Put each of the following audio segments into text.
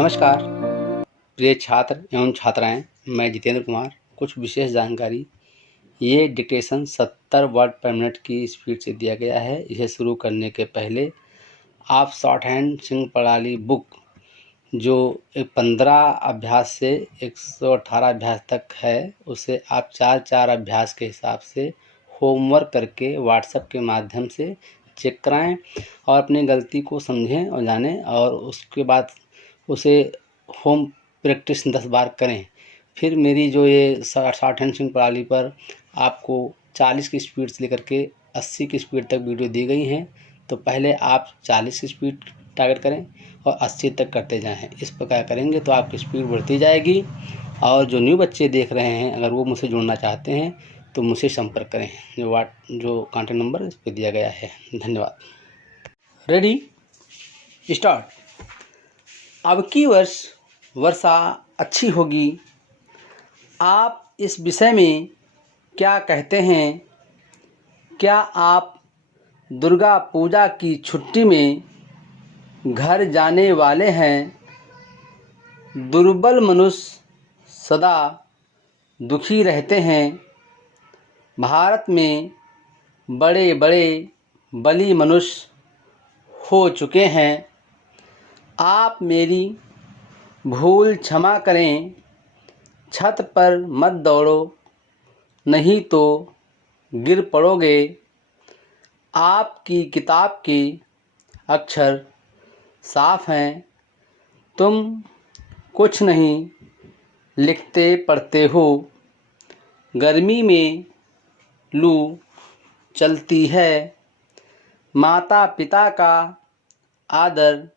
नमस्कार प्रिय छात्र एवं छात्राएं, मैं जितेंद्र कुमार। कुछ विशेष जानकारी। ये डिक्टेशन 70 वर्ड पर मिनट की स्पीड से दिया गया है। इसे शुरू करने के पहले आप शॉर्ट हैंड सिंह प्रणाली बुक जो 15 अभ्यास से 118 अभ्यास तक है, उसे आप 4-4 अभ्यास के हिसाब से होमवर्क करके व्हाट्सएप के माध्यम से चेक कराएं और अपनी गलती को समझें और जानें, और उसके बाद उसे होम प्रैक्टिस 10 बार करें। फिर मेरी जो ये शॉर्ट हैंड सिंह प्रणाली पर आपको 40 की स्पीड से लेकर के 80 की स्पीड तक वीडियो दी गई हैं, तो पहले आप 40 की स्पीड टारगेट करें और 80 तक करते जाएं। इस प्रकार करेंगे तो आपकी स्पीड बढ़ती जाएगी। और जो न्यू बच्चे देख रहे हैं, अगर वो मुझसे जुड़ना चाहते हैं तो मुझसे संपर्क करें। जो कॉन्टैक्ट नंबर इस पर दिया गया है। धन्यवाद। Ready, start. अब की वर्षा अच्छी होगी। आप इस विषय में क्या कहते हैं? क्या आप दुर्गा पूजा की छुट्टी में घर जाने वाले हैं? दुर्बल मनुष्य सदा दुखी रहते हैं। भारत में बड़े बड़े बली मनुष्य हो चुके हैं। आप मेरी भूल क्षमा करें। छत पर मत दौड़ो, नहीं तो गिर पड़ोगे। आपकी किताब के अक्षर साफ हैं। तुम कुछ नहीं लिखते पढ़ते हो। गर्मी में लू चलती है। माता पिता का आदर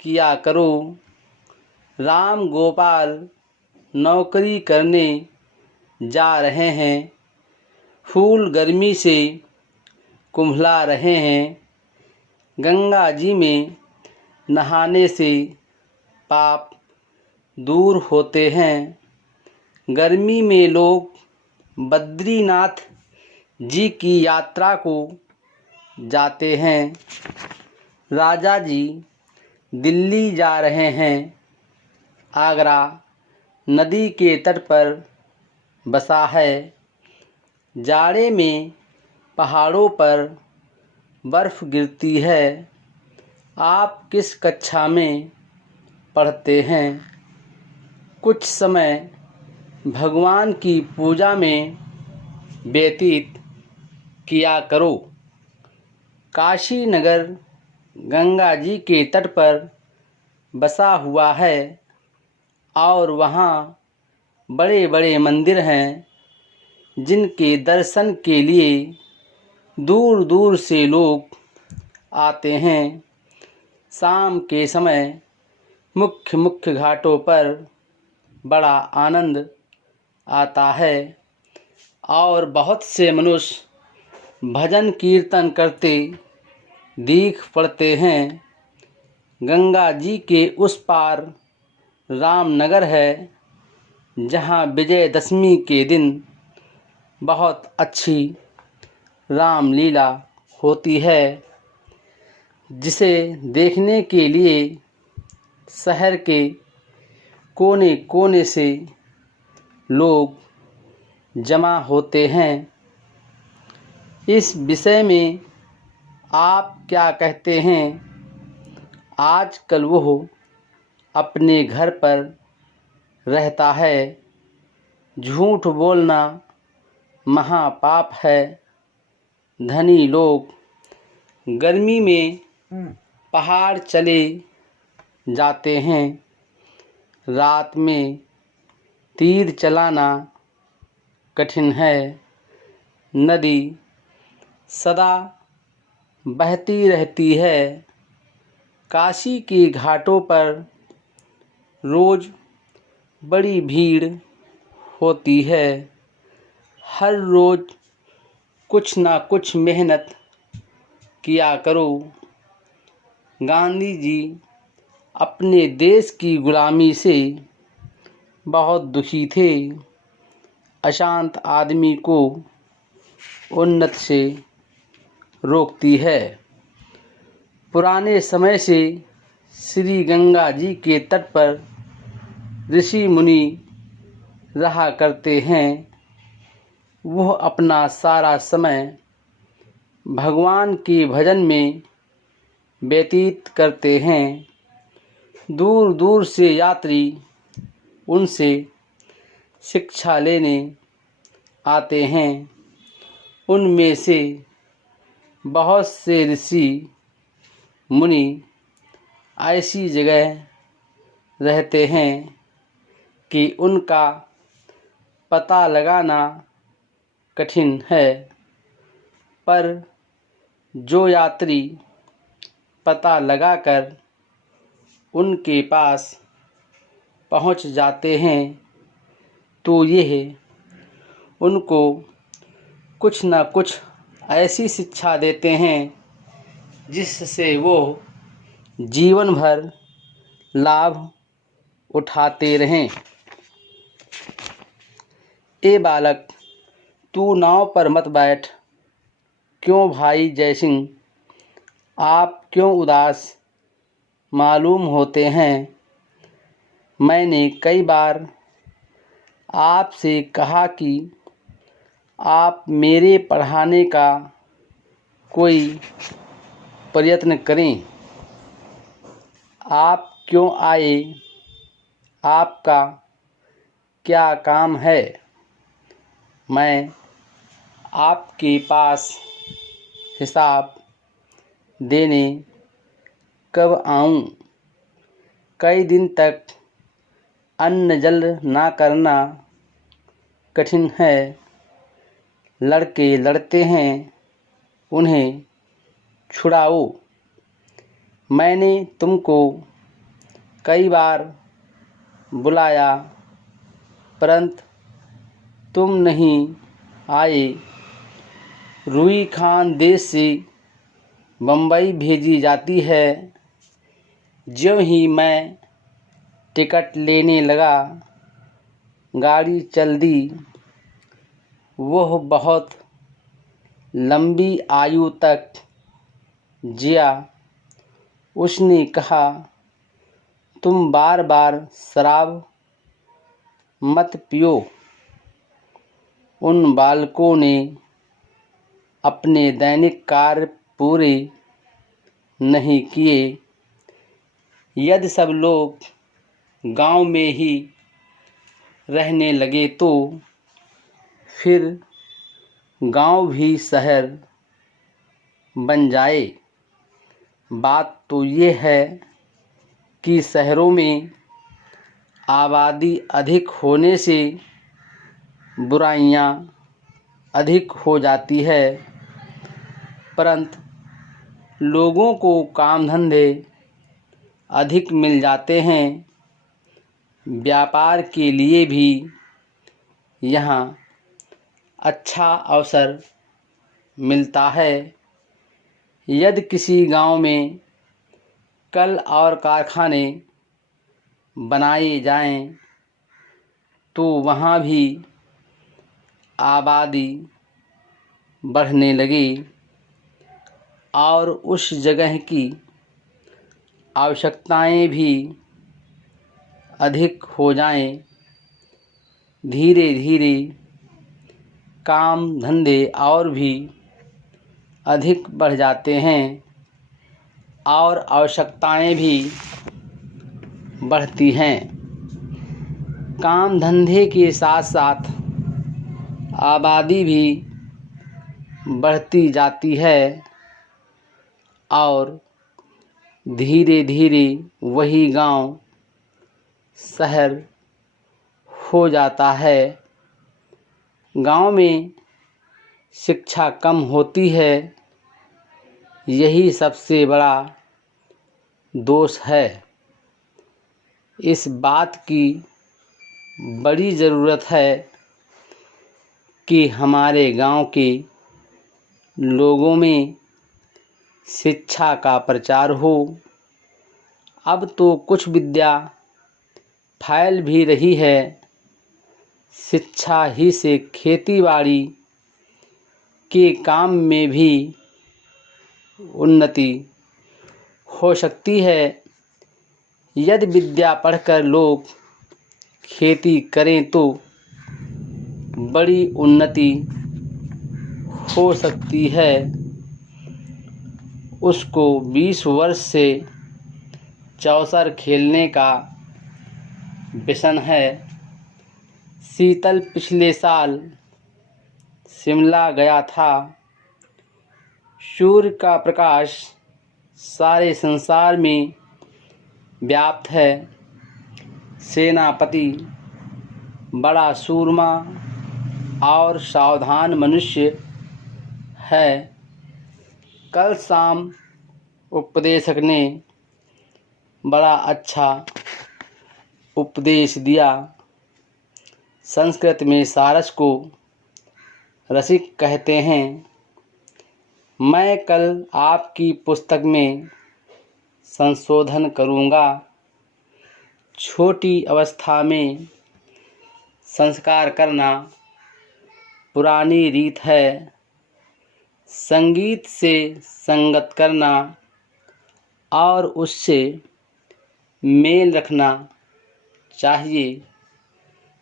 किया करो। राम गोपाल नौकरी करने जा रहे हैं। फूल गर्मी से कुम्हला रहे हैं। गंगा जी में नहाने से पाप दूर होते हैं। गर्मी में लोग बद्रीनाथ जी की यात्रा को जाते हैं। राजा जी दिल्ली जा रहे हैं। आगरा नदी के तट पर बसा है। जाड़े में पहाड़ों पर बर्फ़ गिरती है। आप किस कक्षा में पढ़ते हैं? कुछ समय भगवान की पूजा में व्यतीत किया करो। काशी नगर गंगा जी के तट पर बसा हुआ है और वहाँ बड़े बड़े मंदिर हैं, जिनके दर्शन के लिए दूर दूर से लोग आते हैं। शाम के समय मुख्य घाटों पर बड़ा आनंद आता है और बहुत से मनुष्य भजन कीर्तन करते दिख पड़ते हैं। गंगा जी के उस पार रामनगर है, जहाँ विजयदशमी के दिन बहुत अच्छी रामलीला होती है, जिसे देखने के लिए शहर के कोने कोने से लोग जमा होते हैं। इस विषय में आप क्या कहते हैं? आजकल वो अपने घर पर रहता है। झूठ बोलना महापाप है। धनी लोग गर्मी में पहाड़ चले जाते हैं। रात में तीर चलाना कठिन है। नदी सदा बहती रहती है। काशी के घाटों पर रोज़ बड़ी भीड़ होती है। हर रोज़ कुछ ना कुछ मेहनत किया करो। गांधी जी अपने देश की गुलामी से बहुत दुखी थे। अशांत आदमी को उन्नति से रोकती है। पुराने समय से श्री गंगा जी के तट पर ऋषि मुनि रहा करते हैं। वह अपना सारा समय भगवान के भजन में व्यतीत करते हैं। दूर दूर से यात्री उनसे शिक्षा लेने आते हैं। उनमें से बहुत से ऋषि मुनि ऐसी जगह रहते हैं कि उनका पता लगाना कठिन है, पर जो यात्री पता लगाकर उनके पास पहुंच जाते हैं तो यह उनको कुछ न कुछ ऐसी शिक्षा देते हैं जिससे वो जीवन भर लाभ उठाते रहें। ए बालक, तू नाव पर मत बैठ। क्यों भाई जयसिंह, आप क्यों उदास मालूम होते हैं? मैंने कई बार आपसे कहा कि आप मेरे पढ़ाने का कोई प्रयत्न करें। आप क्यों आए? आपका क्या काम है? मैं आपके पास हिसाब देने कब आऊं? कई दिन तक अन्न जल ना करना कठिन है। लड़के लड़ते हैं, उन्हें छुड़ाओ। मैंने तुमको कई बार बुलाया परंतु तुम नहीं आए। रूई खान देश से बम्बई भेजी जाती है। ज्यों ही मैं टिकट लेने लगा, गाड़ी चल दी। वह बहुत लंबी आयु तक जिया। उसने कहा, तुम बार बार शराब मत पियो। उन बालकों ने अपने दैनिक कार्य पूरे नहीं किए। यदि सब लोग गांव में ही रहने लगे तो फिर गांव भी शहर बन जाए। बात तो ये है कि शहरों में आबादी अधिक होने से बुराइयां अधिक हो जाती है, परंतु लोगों को काम धंधे अधिक मिल जाते हैं। व्यापार के लिए भी यहाँ अच्छा अवसर मिलता है। यदि किसी गांव में कल और कारखाने बनाए जाएं तो वहाँ भी आबादी बढ़ने लगी और उस जगह की आवश्यकताएं भी अधिक हो जाएं। धीरे धीरे काम धंधे और भी अधिक बढ़ जाते हैं और आवश्यकताएं भी बढ़ती हैं। काम धंधे के साथ साथ आबादी भी बढ़ती जाती है और धीरे धीरे वही गांव शहर हो जाता है। गांव में शिक्षा कम होती है, यही सबसे बड़ा दोष है। इस बात की बड़ी ज़रूरत है कि हमारे गांव के लोगों में शिक्षा का प्रचार हो। अब तो कुछ विद्या फैल भी रही है। शिक्षा ही से खेती-बाड़ी के काम में भी उन्नति हो सकती है। यदि विद्या पढ़कर लोग खेती करें तो बड़ी उन्नति हो सकती है। उसको 20 वर्ष से चौसर खेलने का व्यसन है। शीतल पिछले साल शिमला गया था। सूर्य का प्रकाश सारे संसार में व्याप्त है। सेनापति बड़ा सूरमा और सावधान मनुष्य है। कल शाम उपदेशक ने बड़ा अच्छा उपदेश दिया। संस्कृत में सारस को रसिक कहते हैं। मैं कल आपकी पुस्तक में संशोधन करूँगा। छोटी अवस्था में संस्कार करना पुरानी रीत है। संगीत से संगत करना और उससे मेल रखना चाहिए।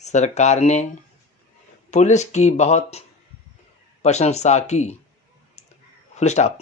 सरकार ने पुलिस की बहुत प्रशंसा की। Full stop.